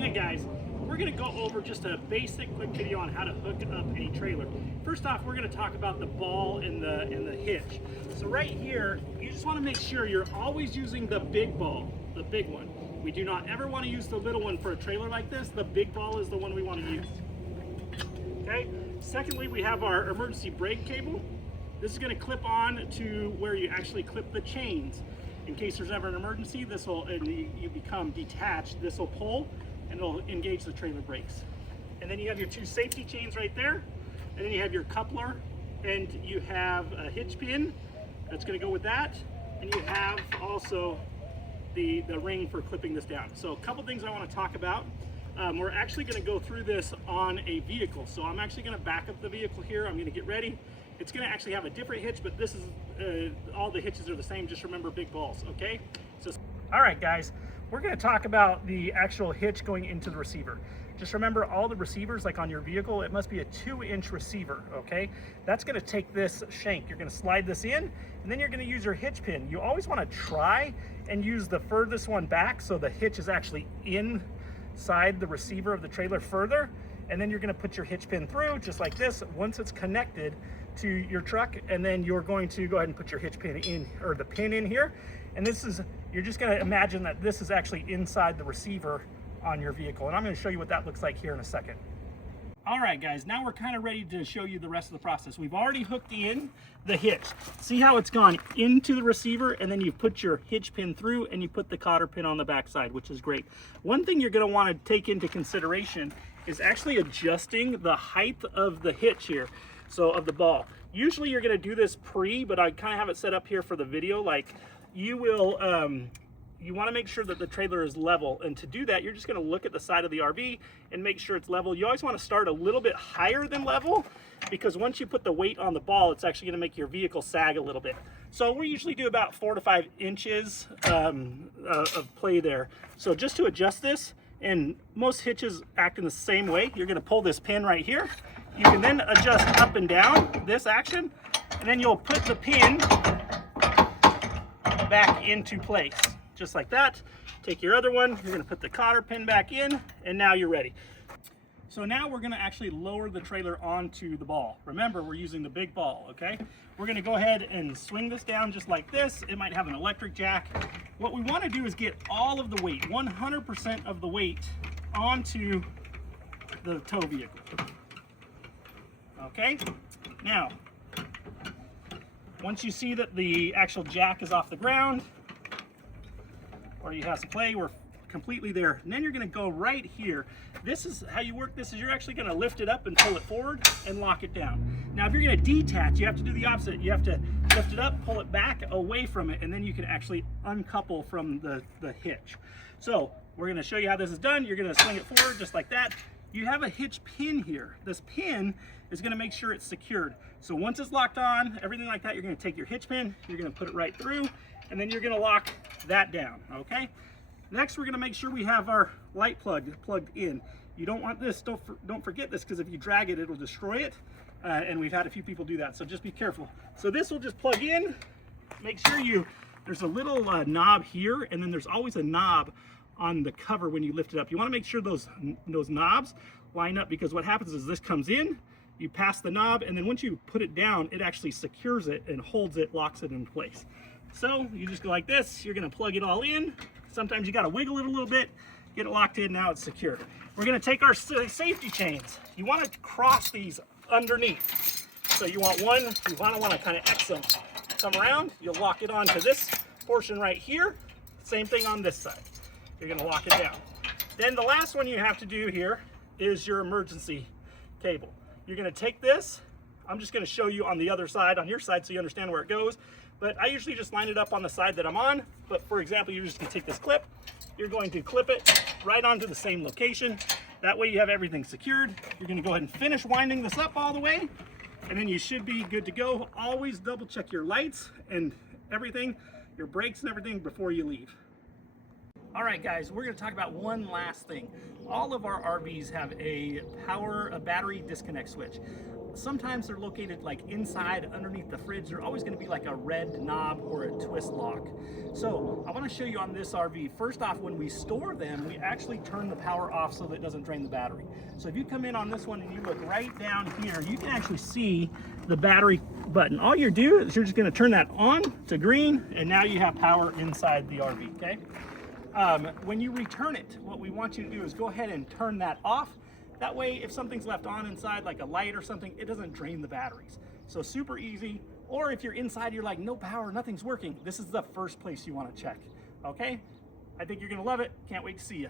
Okay guys, we're going to go over just a basic quick video on how to hook up a trailer. First off, we're going to talk about the ball and the hitch. So right here, you just want to make sure you're always using the big ball, the big one. We do not ever want to use the little one for a trailer like this. The big ball is the one we want to use. Okay. Secondly, we have our emergency brake cable. This is going to clip on to where you actually clip the chains. In case there's ever an emergency, this will, and you become detached, this will pull and it'll engage the trailer brakes. And then you have your two safety chains right there. And then you have your coupler, and you have a hitch pin that's going to go with that. And you have also the ring for clipping this down. So a couple things I want to talk about. We're actually going to go through this on a vehicle. So I'm actually going to back up the vehicle here. I'm going to get ready. It's going to actually have a different hitch, but this is all the hitches are the same. Just remember big balls, okay? So, all right, guys, we're going to talk about the actual hitch going into the receiver. Just remember all the receivers, like on your vehicle, it must be a 2-inch receiver, okay? That's going to take this shank. You're going to slide this in, and then you're going to use your hitch pin. You always want to try and use the furthest one back so the hitch is actually inside the receiver of the trailer further, and then you're going to put your hitch pin through just like this once it's connected to your truck, and then you're going to go ahead and put your hitch pin in, or the pin in here, and this is, you're just going to imagine that this is actually inside the receiver on your vehicle, and I'm going to show you what that looks like here in a second. All right guys, now we're kind of ready to show you the rest of the process. We've already hooked in the hitch. See how it's gone into the receiver, and then you put your hitch pin through and you put the cotter pin on the back side, which is great. One thing you're going to want to take into consideration is actually adjusting the height of the hitch here, so of the ball. Usually you're going to do this but I kind of have it set up here for the video. Like you will you want to make sure that the trailer is level, and to do that you're just going to look at the side of the RV and make sure it's level. You always want to start a little bit higher than level, because once you put the weight on the ball, it's actually going to make your vehicle sag a little bit. So we usually do about 4 to 5 inches of play there. So just to adjust this, and most hitches act in the same way, you're going to pull this pin right here. You can then adjust up and down this action, and then you'll put the pin back into place. Just like that. Take your other one, you're going to put the cotter pin back in, and now you're ready. So now we're going to actually lower the trailer onto the ball. Remember, we're using the big ball, okay? We're going to go ahead and swing this down just like this. It might have an electric jack. What we want to do is get all of the weight, 100% of the weight, onto the tow vehicle. Okay? Now, once you see that the actual jack is off the ground, or you have some play, we're completely there. And then you're going to go right here. This is how you work this, is you're actually going to lift it up and pull it forward and lock it down. Now if you're going to detach, you have to do the opposite. You have to lift it up, pull it back away from it, and then you can actually uncouple from the hitch. So we're going to show you how this is done. You're going to swing it forward just like that. You have a hitch pin here. This pin is going to make sure it's secured. So once it's locked on, everything like that, you're going to take your hitch pin, you're going to put it right through, and then you're going to lock that down, okay? Next, we're going to make sure we have our light plug plugged in. You don't want this, don't forget this, because if you drag it, it'll destroy it, and we've had a few people do that, so just be careful. So this will just plug in. Make sure there's a little knob here, and then there's always a knob on the cover when you lift it up. You want to make sure those knobs line up, because what happens is this comes in, you pass the knob, and then once you put it down, it actually secures it and holds it, locks it in place. So you just go like this, you're going to plug it all in. Sometimes you got to wiggle it a little bit, get it locked in, now it's secure. We're going to take our safety chains. You want to cross these underneath. So you want one, you want to kind of X them. Come around, you'll lock it onto this portion right here. Same thing on this side. You're going to lock it down. Then the last one you have to do here is your emergency cable. You're going to take this. I'm just going to show you on the other side, on your side, so you understand where it goes. But I usually just line it up on the side that I'm on. But for example, you're just going to take this clip. You're going to clip it right onto the same location. That way you have everything secured. You're going to go ahead and finish winding this up all the way, and then you should be good to go. Always double check your lights and everything, your brakes and everything before you leave. All right, guys, we're going to talk about one last thing. All of our RVs have a battery disconnect switch. Sometimes they're located like inside underneath the fridge. They're always going to be like a red knob or a twist lock. So I want to show you on this RV. First off, when we store them, we actually turn the power off so that it doesn't drain the battery. So if you come in on this one and you look right down here, you can actually see the battery button. All you do is you're just going to turn that on to green, and now you have power inside the RV, okay? When you return it, what we want you to do is go ahead and turn that off. That way, if something's left on inside, like a light or something, it doesn't drain the batteries. So super easy. Or if you're inside, you're like, no power, nothing's working. This is the first place you want to check, okay? I think you're gonna love it. Can't wait to see you.